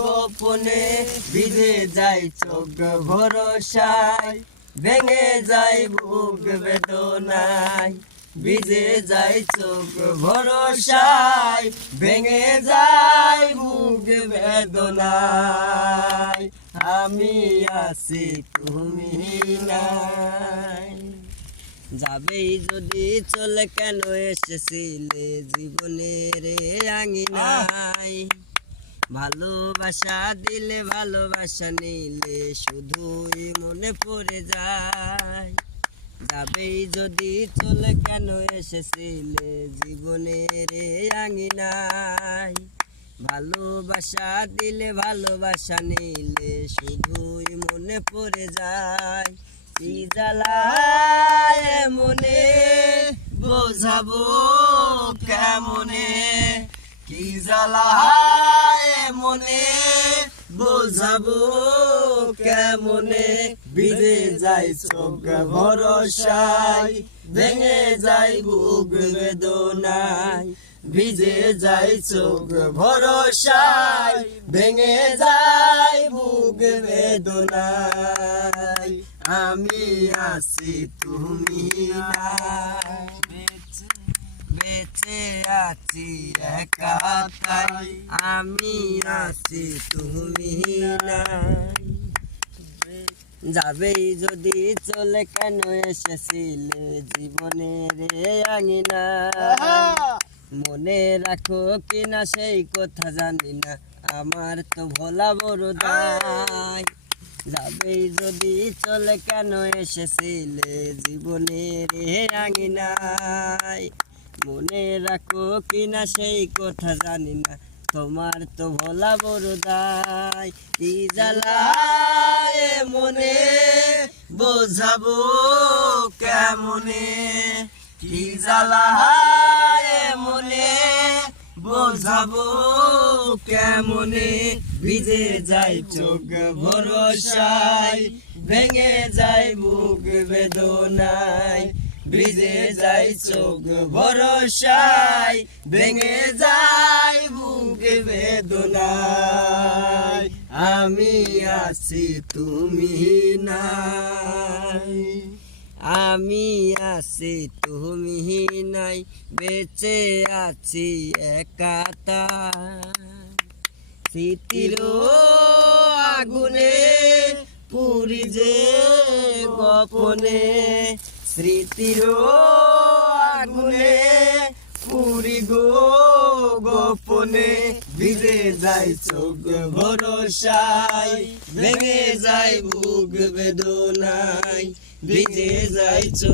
গোপনে ভিজে যায় চোখ ভরসায় ভেঙে যায় বুক বেদনায় ভিজে যায় চোখ ভরসায় ভেঙে যায় বুক বেদনায় আমি আছি তুমি নাই যাবেই যদি চলে কেন এসেছিলে জীবনের আঙিনায় ভালোবাসা দিলে ভালোবাসা নিলে শুধুই মনে পড়ে যায় যাবেই যদি চলে কেন এসেছিলে জীবনের আঙিনায় ভালোবাসা দিলে ভালোবাসা নিলে শুধুই মনে পড়ে যায় কি জ্বালায় মনে বোঝাবো কেমনে কি জ্বালায় মনে বোঝাবো কেমনে ভিজে যায় চোখ ভরসায় ভেঙে যায় বুক বেদনায় ভিজে যায় চোখ ভরসায় ভেঙে যায় বুক বেদনায় আমি আছি তুমি নাই বেঁচে আছি একা তাই আমি আছি তুমি নাই যাবেই যদি চলে কেন এসেছিলে জীবনের আঙিনা মনে রাখো কিনা সেই কথা জানি না আমার তো ভোলা বড় দায় যাবেই যদি চলে কেন এসেছিলে জীবনের আঙিনায় মনে রাখো কিনা সেই কথা জানি না তোমার তো ভোলা বড় দায় কি জ্বালায় মনে বোঝাবো কেমনে কি জ্বালায় মনে বোঝাবো কেমনে ভিজে যায় চোখ ভরসায় ভেঙে যায় বুক বেদনায় ভিজে যায় চোখ ভরসায় ভেঙে যায় বুক বেদনায় আমি আছি তুমি নাই আমি আছি তুমি নাই বেঁচে আছি একা স্মৃতির আগুনে পুরি যে গোপনে স্মৃতির আগুনে পুরি গো গোপনে ভিজে যায় চোখ ভরসায় ভেঙে যায় বুক বেদনায় ভিজে যায়